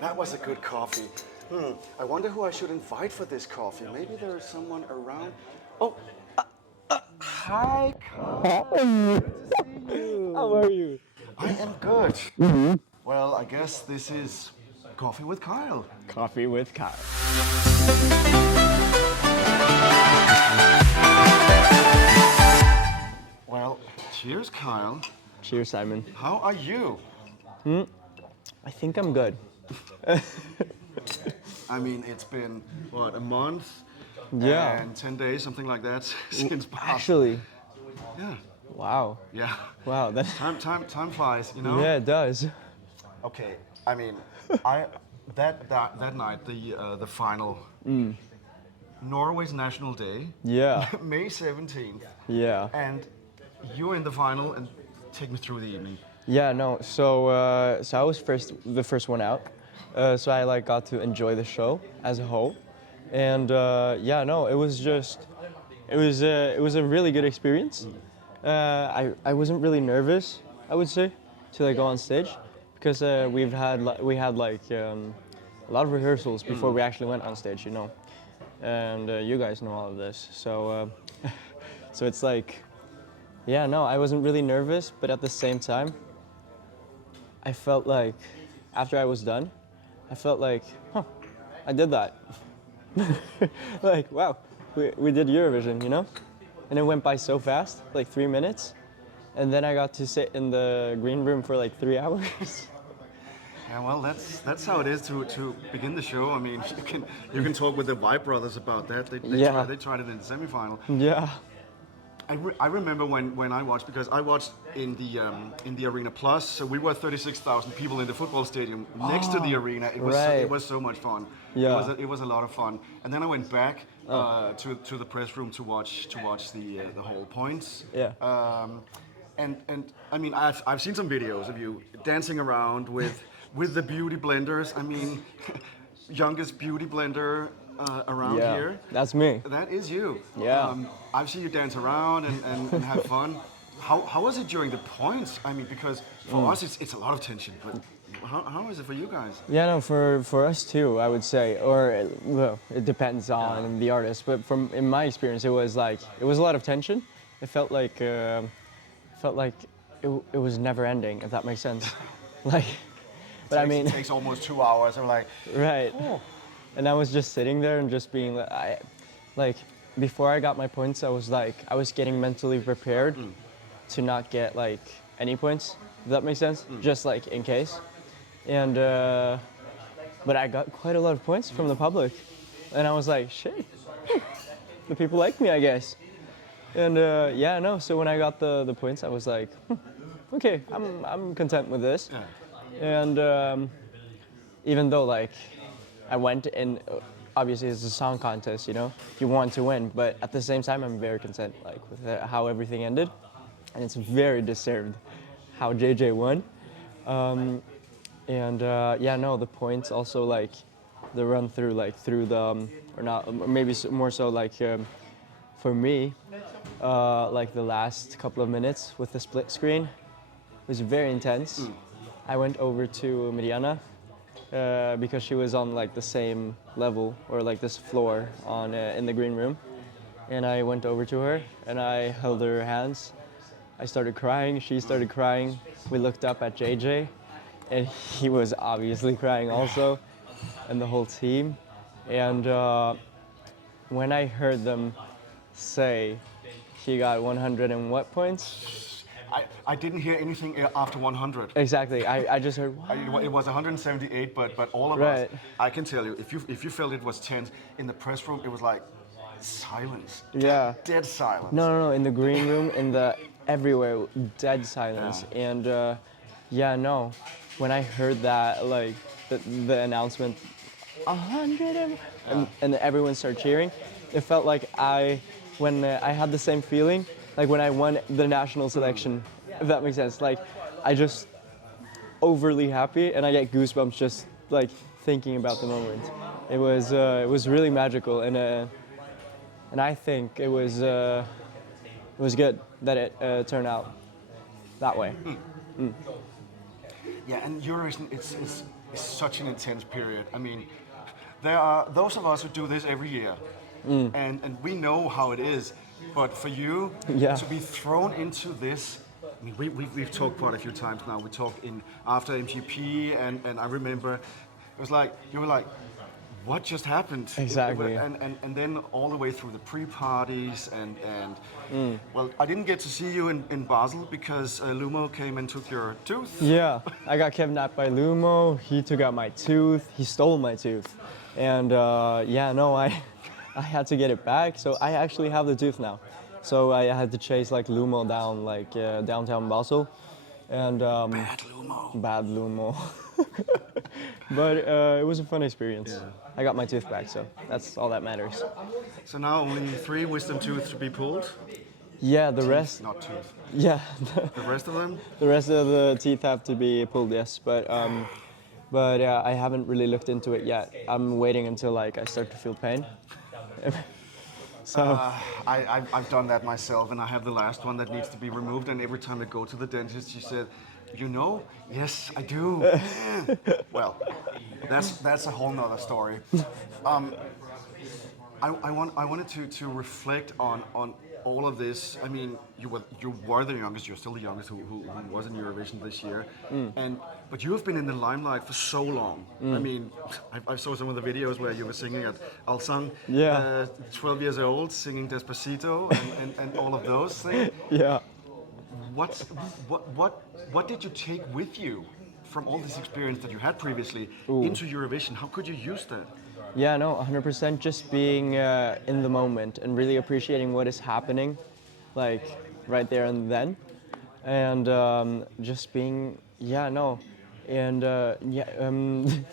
That was a good coffee. I wonder who I should invite for this coffee. Maybe there is someone around. Oh, hi, Kyle. Good to see you. How are you? I am good. Well, I guess this is Coffee with Kyle. Coffee with Kyle. Well, cheers, Kyle. Cheers, Simon. How are you? I think I'm good. I mean, it's been, what, a month? Yeah. And 10 days, something like that, since Basel. Actually, Yeah. wow. Yeah. Wow, that. Time flies, you know? Yeah, it does. Okay, I mean, that night, the final, Norway's National Day, Yeah. May 17th, Yeah. and you're in the final, and take me through the evening. Yeah, no. So I was the first one out. So I like got to enjoy the show as a whole, and yeah, no, it was a really good experience. I wasn't really nervous, I would say, to like go on stage, because we had like a lot of rehearsals before we actually went on stage, you know, and you guys know all of this. So so it's like, yeah, no, I wasn't really nervous, but at the same time, I felt like after I was done, I felt like, I did that. Like, wow, we did Eurovision, you know? And it went by so fast, like 3 minutes. And then I got to sit in the green room for like 3 hours. Yeah, well, that's how it is to begin the show. I mean, you can talk with the Vibe Brothers about that. They tried it in the semifinal. Yeah. I remember when I watched, because I watched in the Arena Plus, so we were 36,000 people in the football stadium next to the arena. It was so much fun. Yeah. It was a lot of fun. And then I went back to the press room to watch the whole points. Yeah. And I mean, I've seen some videos of you dancing around with the beauty blenders. I mean, youngest beauty blender around here. That's me. That is you. Yeah. I've seen you dance around and have fun. How was it during the points? I mean, because for us it's a lot of tension, but how is it for you guys? Yeah, no, for us too, I would say, or well, it depends on the artist. But in my experience, it was a lot of tension. It felt like it was never ending, if that makes sense. Like, but I mean, it takes almost 2 hours. I'm like, right. oh. And I was just sitting there and just being like, before I got my points, I was getting mentally prepared to not get like any points. If that makes sense? Just like in case. And but I got quite a lot of points from the public, and I was like, shit, the people like me, I guess. And yeah, no. So when I got the points, I was like, okay, I'm content with this. Yeah. And even though like I went in, obviously it's a song contest, you know, you want to win, but at the same time I'm very content like with how everything ended, and it's very deserved how JJ won. And yeah, no, the points also like the run through like through the or not, or maybe more so like for me, like the last couple of minutes with the split screen was very intense. I went over to Mariana because she was on like the same level or like this floor on in the green room, and I went over to her and I held her hands. I started crying, she started crying. We looked up at JJ, and he was obviously crying also, and the whole team. And when I heard them say he got 100 and what points? I didn't hear anything after 100. Exactly, I just heard, what? It was 178, but all of us, I can tell you, if you felt it was tense, in the press room, it was like silence. Yeah. Dead silence. No, in the green room, everywhere, dead silence. Yeah. And yeah, no, when I heard that, like, the announcement, 100, and everyone started cheering, it felt like when I had the same feeling, like when I won the national selection, if that makes sense. Like, I just overly happy, and I get goosebumps just like thinking about the moment. It was really magical, and I think it was good that it turned out that way. Yeah, and Eurovision, it's is such an intense period. I mean, there are those of us who do this every year, and we know how it is. But for you Yeah. to be thrown into this, I mean, we've talked quite a few times now. We talked in after MGP, and I remember it was like you were like, what just happened? Exactly. And then all the way through the pre-parties and well, I didn't get to see you in Basel because Lumo came and took your tooth. Yeah, I got kidnapped by Lumo. He took out my tooth. He stole my tooth, and yeah, no, I had to get it back. So I actually have the tooth now. So I had to chase like Lumo down like downtown Basel, and Bad Lumo. bad Lumo. But it was a fun experience. Yeah. I got my tooth back, so that's all that matters. So now only 3 wisdom tooth to be pulled. Yeah, the rest. Not tooth. Yeah, The rest of them. the rest of the teeth have to be pulled. Yes, but I haven't really looked into it yet. I'm waiting until like I start to feel pain. So I've done that myself, and I have the last one that needs to be removed. And every time I go to the dentist, she said, "You know, yes, I do." Well, that's a whole nother story. I wanted to reflect on all of this. I mean, you were the youngest. You're still the youngest who was in Eurovision this year, but you have been in the limelight for so long. I mean, I saw some of the videos where you were singing at Alsang, Yeah. 12 years old, singing Despacito and all of those things. yeah. What did you take with you from all this experience that you had previously into Eurovision? How could you use that? Yeah, no, 100% just being in the moment and really appreciating what is happening, like right there and then. And just being, yeah, no. And the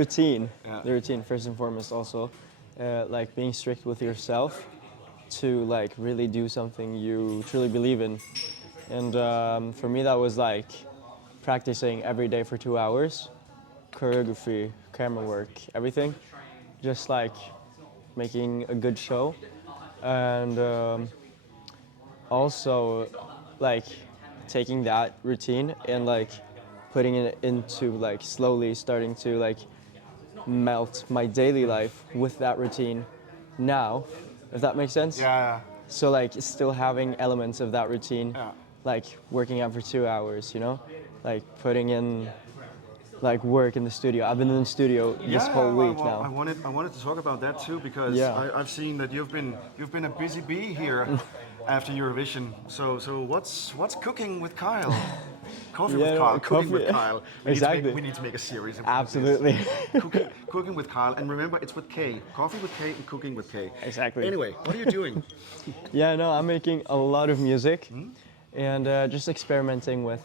routine, Yeah. the routine first and foremost also. Like being strict with yourself to like really do something you truly believe in. And for me that was like practicing every day for 2 hours, choreography, camera work, everything, just like making a good show, and also like taking that routine and like putting it into like slowly starting to like melt my daily life with that routine now, if that makes sense. Yeah. So like still having elements of that routine, Yeah. like working out for 2 hours, you know, like putting in like work in the studio. I've been in the studio this whole week well, now. I wanted to talk about that too because Yeah. I've seen that you've been a busy bee here after Eurovision. So what's cooking with Kyle? Coffee with Yeah, Kyle. Cooking with coffee- Kyle. Exactly. We need to make a series. About Absolutely. This. Cooking with Kyle, and remember it's with K. Coffee with K and cooking with K. Exactly. Anyway, what are you doing? Yeah, no, I'm making a lot of music and just experimenting with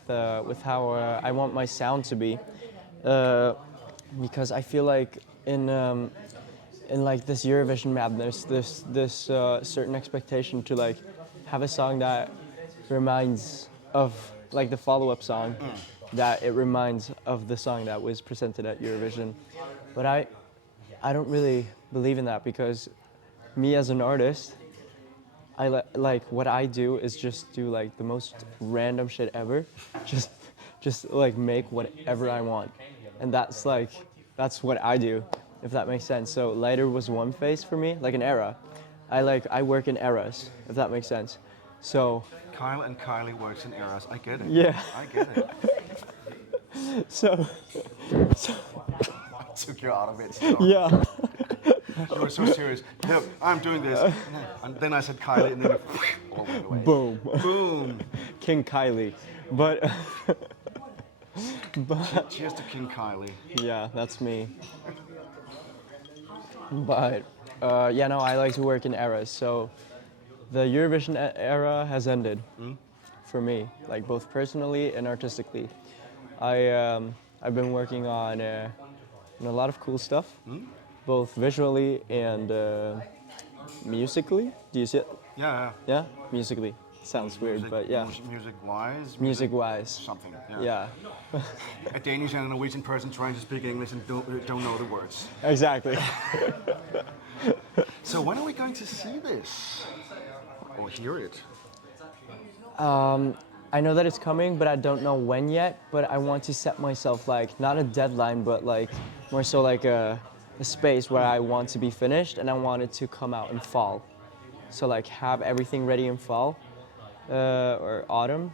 how I want my sound to be, because I feel like in like this Eurovision madness, this certain expectation to like have a song that reminds of like the follow-up song, that it reminds of the song that was presented at Eurovision, but I don't really believe in that because me as an artist, like what I do is just do like the most random shit ever, just like make whatever I want, and that's what I do, if that makes sense. So Lighter was one phase for me, like an era. I work in eras, if that makes sense. So Kyle and Kylie works in eras. I get it. yeah, I get it. so I took you out of it. So. yeah, You were so serious. No, I'm doing this. And then I said Kylie, and then it all went away. boom, Boom. King Kylie, but Cheers to King Kylie. yeah, that's me. But yeah, no, I like to work in eras. So the Eurovision era has ended for me, like both personally and artistically. I've been working on a lot of cool stuff, both visually and musically. Do you see it? Yeah. Yeah, musically. Sounds weird, but yeah. Music-wise. Music-wise. Something. Yeah, A Danish and a Norwegian person trying to speak English and don't know the words. exactly. So when are we going to see this? Or hear it? I know that it's coming, but I don't know when yet. But I want to set myself like not a deadline, but like more so like a space where I want to be finished, and I want it to come out in fall. So like have everything ready in fall or autumn,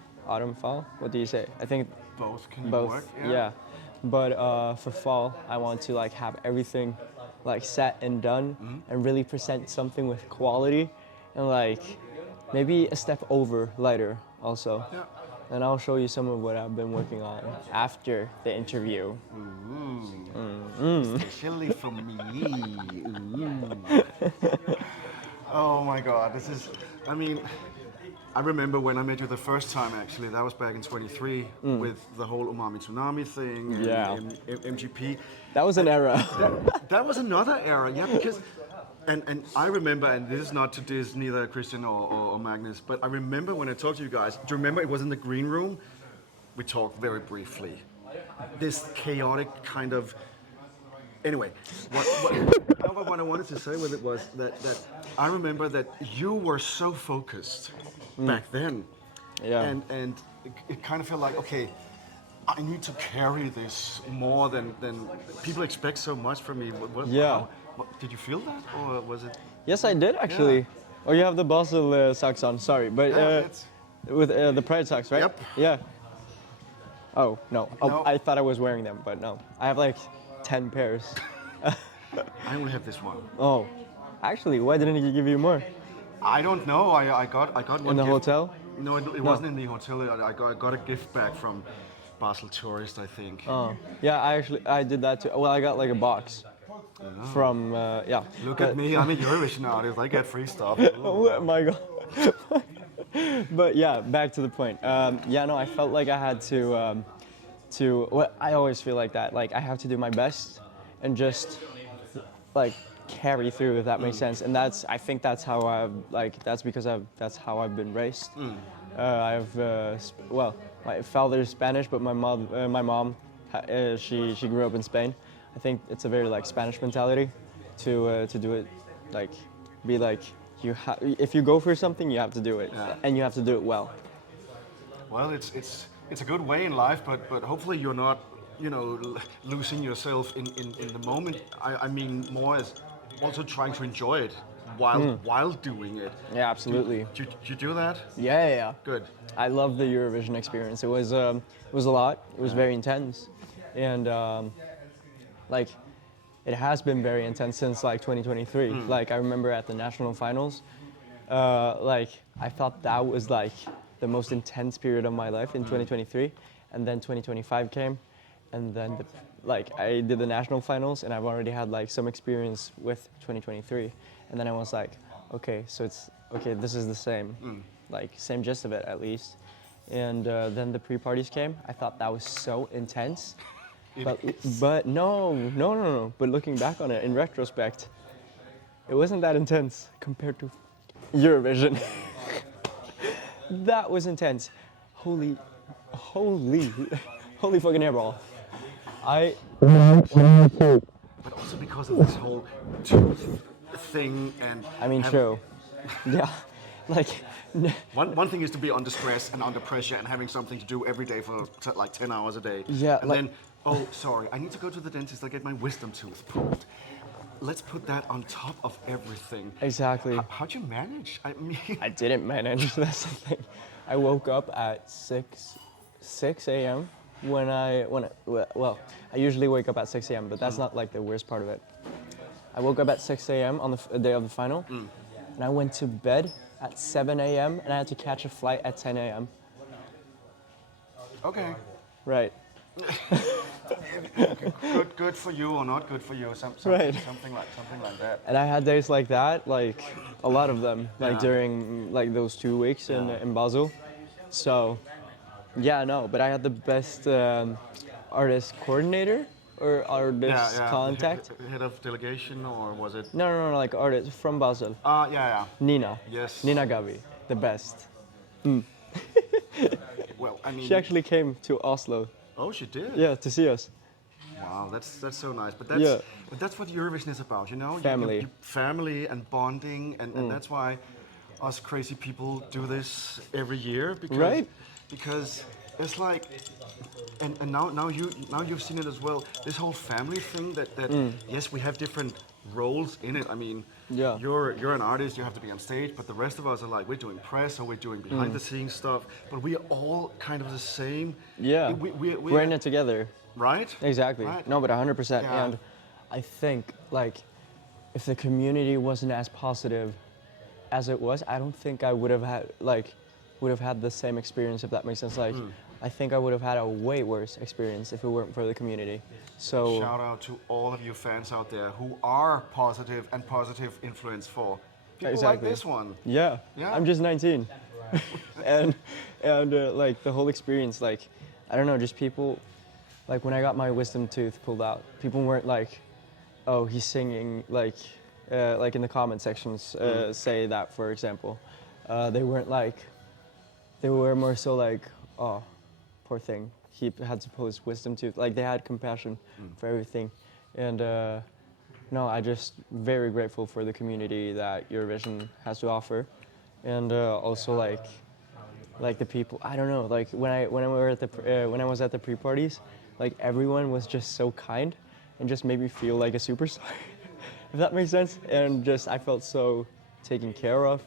fall. What do you say? I think Both can both. work. Yeah. But for fall, I want to like have everything like set and done, and really present something with quality, and like maybe a step over lighter also. Yeah. And I'll show you some of what I've been working on after the interview. Especially for me. Oh my God, this is. I mean, I remember when I met you the first time. Actually, that was back in '23 with the whole Umami Tsunami thing. And Yeah. MGP. That was an era. That was another era, yeah, because, and I remember, and this is not to diss neither Christian or Magnus, but I remember when I talked to you guys, do you remember it was in the green room? We talked very briefly. This chaotic kind of, anyway, what I wanted to say with it was that I remember that you were so focused back then, Yeah. and it kind of felt like, okay, I need to carry this more than people expect so much from me. Yeah. Did you feel that, or was it? Yes, I did actually. Yeah. Oh, you have the Basel socks on. Sorry, but Yeah, it's- with the Pride socks, right? Yep. Yeah. Oh no. Oh, No. I thought I was wearing them, but no. I have like 10 pairs. I only have this one. Oh, actually, why didn't he give you more? I don't know. I got one In the gift. hotel? No, it wasn't in the hotel. I got a gift back from Basel Tourist, I think. Oh, yeah. I did that too. Well, I got like a box from yeah. Look at me, I'm a Eurovision artist. I get free stuff. Oh my god. But yeah, back to the point. Yeah, no, I felt like I had to. Well, I always feel like that. Like I have to do my best and just like carry through, if that makes sense. And I think that's how that's how I've been raised. Well, my father's Spanish, but my mom, she grew up in Spain. I think it's a very like Spanish mentality to do it, like be like if you go for something, you have to do it, and you have to do it well. Well, it's a good way in life, but hopefully you're not, losing yourself in the moment. I mean more as also trying to enjoy it while doing it. Yeah, absolutely. Did you do that? Yeah. Good. I love the Eurovision experience. It was a lot. It was very intense, and like it has been very intense since like 2023. Like I remember at the national finals, like I thought that was like the most intense period of my life in 2023, and then 2025 came, and then I did the national finals, and I've already had like some experience with 2023, and then I was like, okay, so this is the same, like same gist of it at least, and then the pre-parties came. I thought that was so intense, but no. But looking back on it in retrospect, it wasn't that intense compared to Eurovision. That was intense. Holy fucking hairball. But also because of this whole tooth thing and. I mean, true. Yeah, like. One thing is to be under stress and under pressure and having something to do every day for like 10 hours a day. Yeah, And like- then, oh, sorry, I need to go to the dentist. I get my wisdom tooth pulled. Let's put that on top of everything. Exactly. How'd you manage? I mean, I didn't manage. That's the thing. I woke up at 6 a.m. Well, I usually wake up at 6 a.m., but that's not like the worst part of it. I woke up at 6 a.m. on the day of the final, and I went to bed at 7 a.m. and I had to catch a flight at 10 a.m. okay. Right. Good for you or not good for you, Right. something like that. And I had days like that, like a lot of them, like Yeah. during like those 2 weeks in Basel. So, yeah, no, but I had the best artist coordinator or artist contact. Head of delegation, or was it? No, like artist from Basel. Yeah. Nina. Yes. Nina Gavi, the best. Well, I mean. She actually came to Oslo, Oh, she did. yeah, to see us. Wow, that's so nice. But that's what Eurovision is about, you know. Family. Family and bonding, and that's why us crazy people do this every year, because Right. because it's like, and now you've seen it as well. This whole family thing that yes, we have different roles in it. I mean, Yeah. you're an artist, you have to be on stage, but the rest of us are like, we're doing press or we're doing behind the scenes stuff, but we are all kind of the same. Yeah. We're in it together. Right? Exactly. Right. No, but 100%. Yeah. And I think like if the community wasn't as positive as it was, I don't think I would have had the same experience, if that makes sense. Like I think I would have had a way worse experience if it weren't for the community. So Shout out to all of you fans out there who are positive and positive influence for people like Exactly. this one. yeah, Yeah. I'm just 19, and like the whole experience, like I don't know, just people, like when I got my wisdom tooth pulled out, people weren't like, oh, he's singing, like in the comment sections say that, for example. They weren't like, they were more so like, oh, poor thing, he had to pull his wisdom tooth. Like they had compassion for everything. And no, I just very grateful for the community that Eurovision has to offer. And also like the people, I don't know, like when I was at the pre-parties, like everyone was just so kind and just made me feel like a superstar, if that makes sense. And just I felt so taken care of.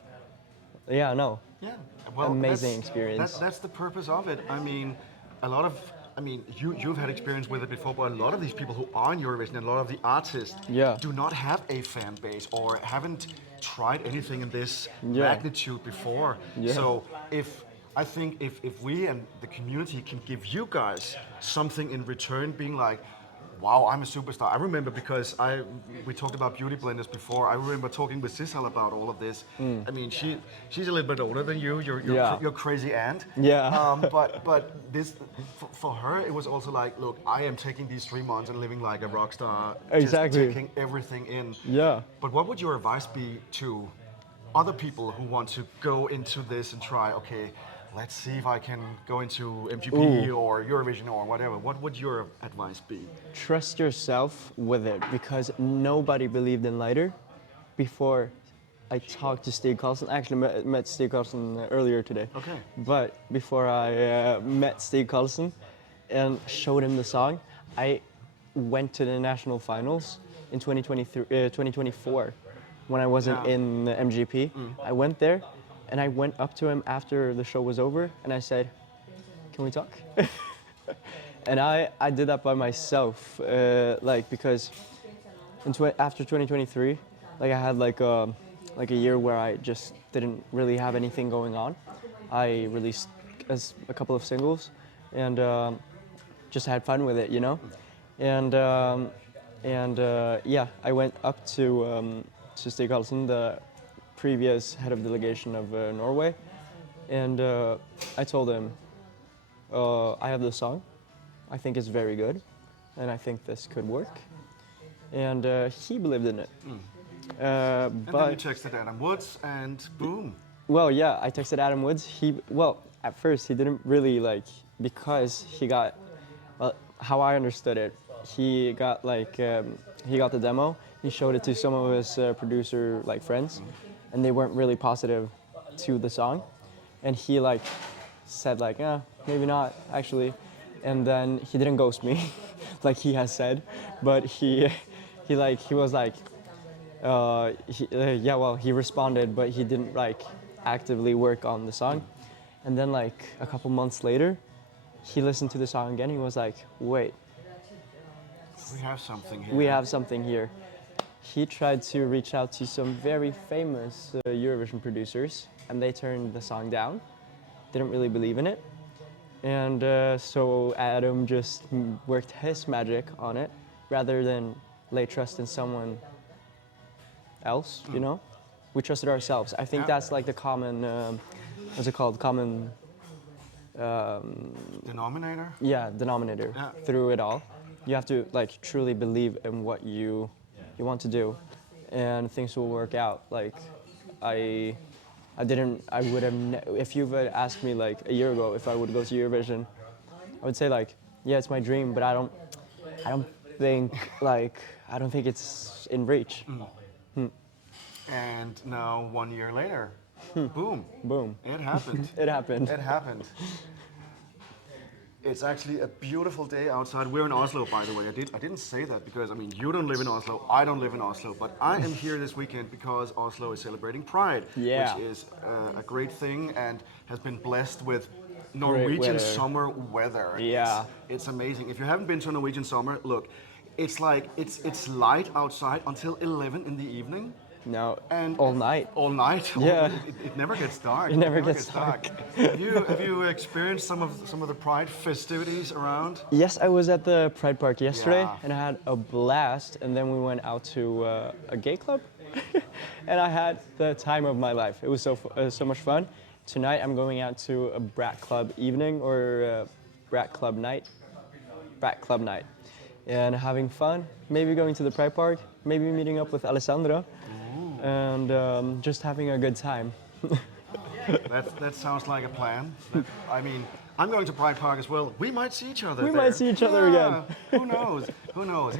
Yeah, no. Yeah, Amazing that's- experience. That's the purpose of it. I mean, you've had experience with it before, but a lot of these people who are in Eurovision, and a lot of the artists, Yeah. do not have a fan base or haven't tried anything in this Yeah. magnitude before. Yeah. So I think if we and the community can give you guys something in return, being like, wow, I'm a superstar. I remember because we talked about beauty blenders before. I remember talking with Sissel about all of this. I mean, she's a little bit older than you. You're crazy aunt. Yeah. But this for her it was also like, look, I am taking these 3 months and living like a rock star. Exactly. Just taking everything in. Yeah. But what would your advice be to other people who want to go into this and try? Okay, let's see if I can go into MGP or Eurovision or whatever. What would your advice be? Trust yourself with it, because nobody believed in Lighter before I talked to Stig Carlson. I actually met Stig Carlson earlier today. Okay. But before I met Stig Carlson and showed him the song, I went to the national finals in 2024 when I wasn't in the MGP. I went there and I went up to him after the show was over and I said, can we talk? And I did that by myself, like because after 2023, like I had like a year where I just didn't really have anything going on. I released a couple of singles and just had fun with it, you know. And yeah, I went up to Stig Carlsen, the previous head of delegation of Norway, and I told him, I have this song. I think it's very good, and I think this could work. And he believed in it. And But then you texted Adam Woods, and boom. well, yeah, I texted Adam Woods. At first he didn't really like, because he got, well, how I understood it, he got the demo. He showed it to some of his producer friends, and they weren't really positive to the song. And he said maybe not actually. And then he didn't ghost me, like he has said, but he was like, yeah, well, he responded, but he didn't actively work on the song. And then a couple months later, he listened to the song again. He was like, wait, We have something here. we have something here. He tried to reach out to some very famous Eurovision producers, and they turned the song down. Didn't really believe in it. And so Adam just worked his magic on it rather than lay trust in someone else, you know? We trusted ourselves. I think that's the common, what's it called? Common, Denominator? denominator through it all. You have to truly believe in what you want to do, and things will work out. If you had asked me a year ago if I would go to Eurovision, I would say yeah, it's my dream, but I don't think it's in reach. And now 1 year later, boom. Boom. It happened. It happened. It happened. It's actually a beautiful day outside. We're in Oslo, by the way. I didn't say that because, I mean, you don't live in Oslo, I don't live in Oslo, but I am here this weekend because Oslo is celebrating Pride, Yeah. which is a great thing and has been blessed with weather. Norwegian summer weather. Yeah. It's amazing. If you haven't been to Norwegian summer, look, it's like, it's light outside until 11 in the evening. No, And all night. All night. Yeah. It never gets dark. It never gets dark. Have you experienced some of the Pride festivities around? Yes, I was at the Pride Park yesterday, Yeah. and I had a blast. And then we went out to a gay club, and I had the time of my life. It was so much fun. Tonight I'm going out to a brat club evening or brat club night, and having fun. Maybe going to the Pride Park. Maybe meeting up with Alessandro, and just having a good time. That sounds like a plan. I mean, I'm going to Pride Park as well. We might see each other. We there. might see each other again. Who knows? Who knows?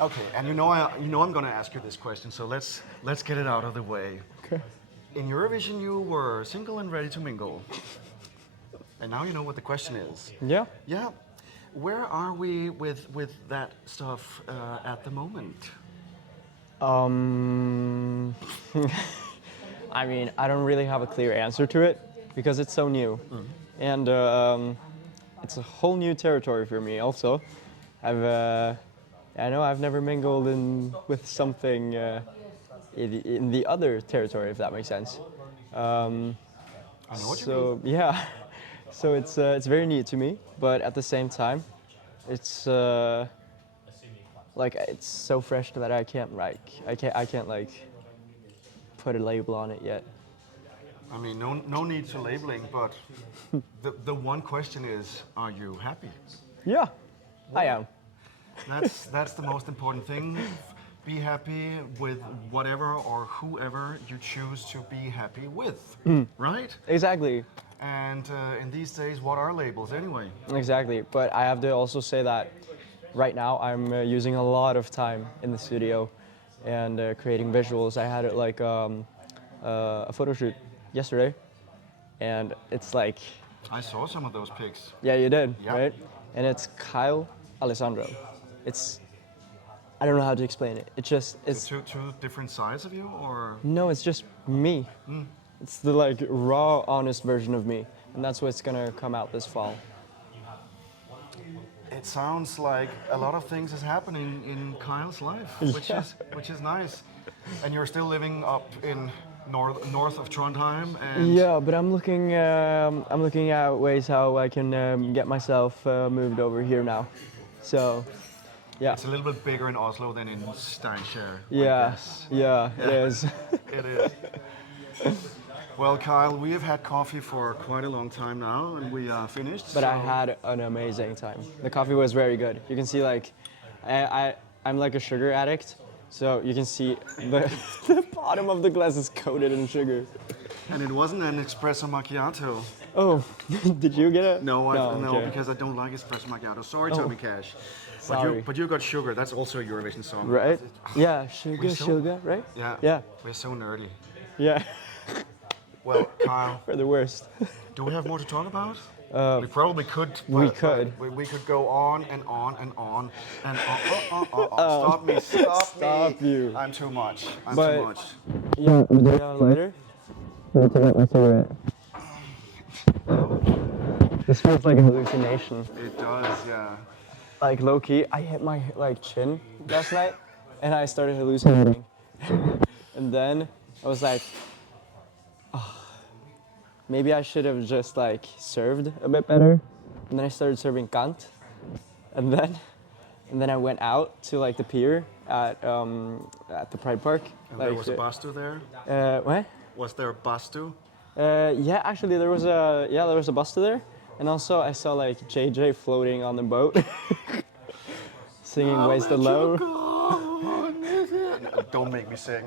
Okay, and you know I'm going to ask you this question, so let's get it out of the way. Okay. In Eurovision, you were single and ready to mingle, and now you know what the question is. Yeah. Yeah, where are we with that stuff at the moment? I mean, I don't really have a clear answer to it because it's so new, and it's a whole new territory for me. Also, I know I've never mingled with something in the other territory, if that makes sense. I know what you mean. So yeah, so it's very new to me, but at the same time, it's like it's so fresh that I can't put a label on it yet. I mean, no need to labeling, but the one question is, are you happy? Yeah, I am. That's the most important thing. Be happy with whatever or whoever you choose to be happy with, right? Exactly. And in these days, what are labels anyway? Exactly, but I have to also say that right now I'm using a lot of time in the studio and creating visuals. I had like a photo shoot yesterday, and it's like... I saw some of those pics. Yeah, you did, Yeah. right? And it's Kyle Alessandro. I don't know how to explain it. It's Two different sides of you, or? no, it's just me. It's the like raw, honest version of me, and that's what's gonna come out this fall. It sounds like a lot of things is happening in Kyle's life, which is nice. And you're still living up in north of Trondheim, and Yeah, but I'm looking at ways how I can get myself moved over here now. So, yeah. it's a little bit bigger in Oslo than in Steinkjer. I Yeah, guess. yeah, it is. It is. Well, Kyle, we have had coffee for quite a long time now, and we are finished. But so I had an amazing time. The coffee was very good. You can see like, I'm like a sugar addict, so you can see the bottom of the glass is coated in sugar. And it wasn't an espresso macchiato. Oh, did you get it? No, okay. because I don't like espresso macchiato. Sorry, Oh. Tommy Cash. Sorry. But you got sugar. That's also a Eurovision song. Right? Yeah, sugar, so- sugar, right? Yeah. Yeah. We're so nerdy. Yeah. Well, Kyle, We're the worst. do we have more to talk about? We probably could. we but could. We could go on and on and on and on. Stop me! Stop you. I'm too much. I'm But- too much. Yeah, we do it on later. I need to get my cigarette. This feels like a hallucination. It does, yeah. Like low key, I hit my like chin last night, and I started hallucinating. And then I was like, oh, maybe I should have just like served a bit better. And then I started serving Kant, and then I went out to like the pier at the Pride Park. And like, there was a bastu there. what? Was there a bastu? Yeah, actually there was a buster there, and also I saw like JJ floating on the boat, singing "Wasted Low." Don't make me sing.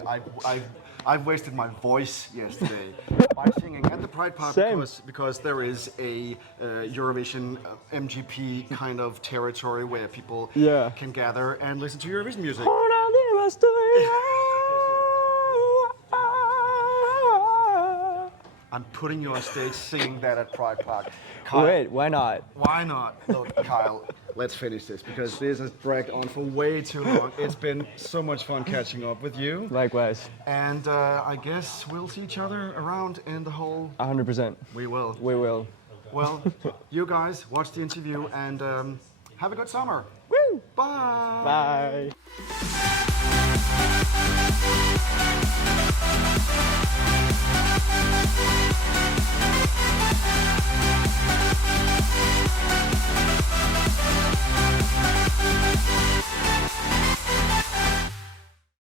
I've wasted my voice yesterday by singing at the Pride Park Same. because there is a Eurovision MGP kind of territory where people Yeah. can gather and listen to Eurovision music. I'm putting you on stage singing that at Pride Park. Kyle, Wait, why not? why not? Look, Kyle, let's finish this because this has dragged on for way too long. It's been so much fun catching up with you. Likewise. And I guess we'll see each other around in the whole... 100%. We will. We will. Well, you guys watch the interview and have a good summer. Woo! Bye. Bye.